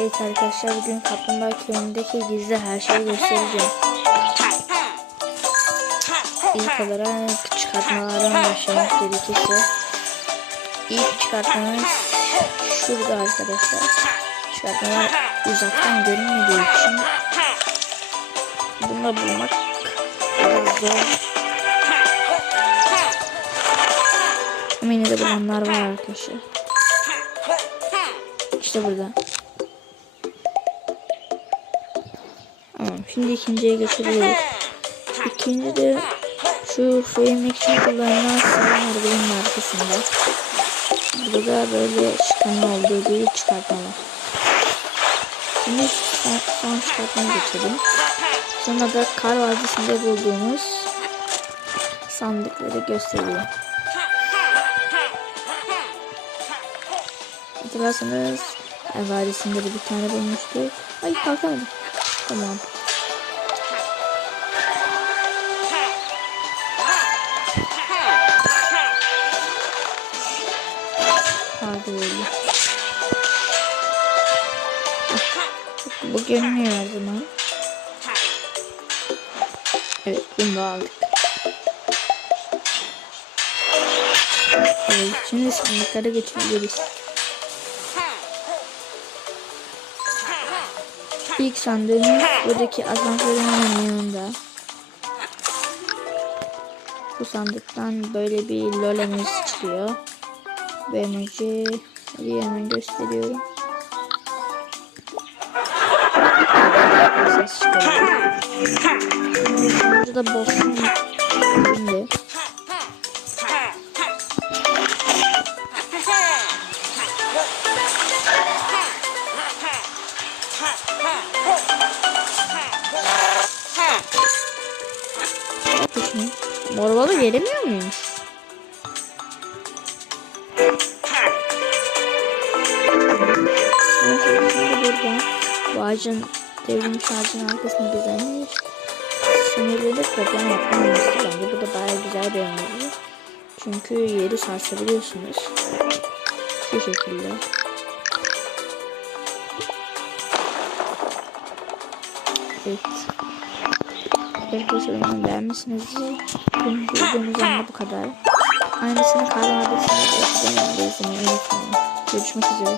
Evet arkadaşlar bugün Kaplumbağa Köyü'ndeki gizli her şeyi göstereceğim. İlk olarak çıkartmalardan başlamak gerekirse. İlk çıkartmamız şurada arkadaşlar. Çıkartmalar uzaktan görünmediği için bunu bulmak biraz zor. Ama de bulanlar var arkadaşlar. İşte burada. Tamam şimdi ikinciye geçebiliriz. İkinci de şu fırınlık için kullanılan sıra arabanın arkasında. Burada da böyle çıkanın olduğu bir çıkartma var. Şimdi son, son çıkartmaya geçelim. Sonra da kar vadisinde bulduğumuz sandıkları gösteriyor. Hatırlarsanız vadisinde de bir tane bulmuştuk. Ay kalkamadım. Tamam. Hadi öyle. Bu görünüyor her zaman. Evet bunu da aldık. Evet şimdi sandıklara geçebiliriz. İlk sandığımız buradaki asansörün yanında. Bu sandıktan böyle bir lolemiz çıkıyor. Bu emoji hemen gösteriyorum. Burada da boss'un önünde. Mor balı gelemiyor muymuş? Burada bu ağacın devrilmiş ağacın arkasını düzenlemiş. Sinirlenip problem yapmamıştı. Bence bu da baya güzel bir öneri. Çünkü yeri sarsabiliyorsunuz. Bu şekilde. Evet. Arkadaşlar umarım beğenmişsinizdir. Bugün videomuz bu kadar. Aynısını kar vadisinde de izlemeyi unutmayın. Görüşmek üzere.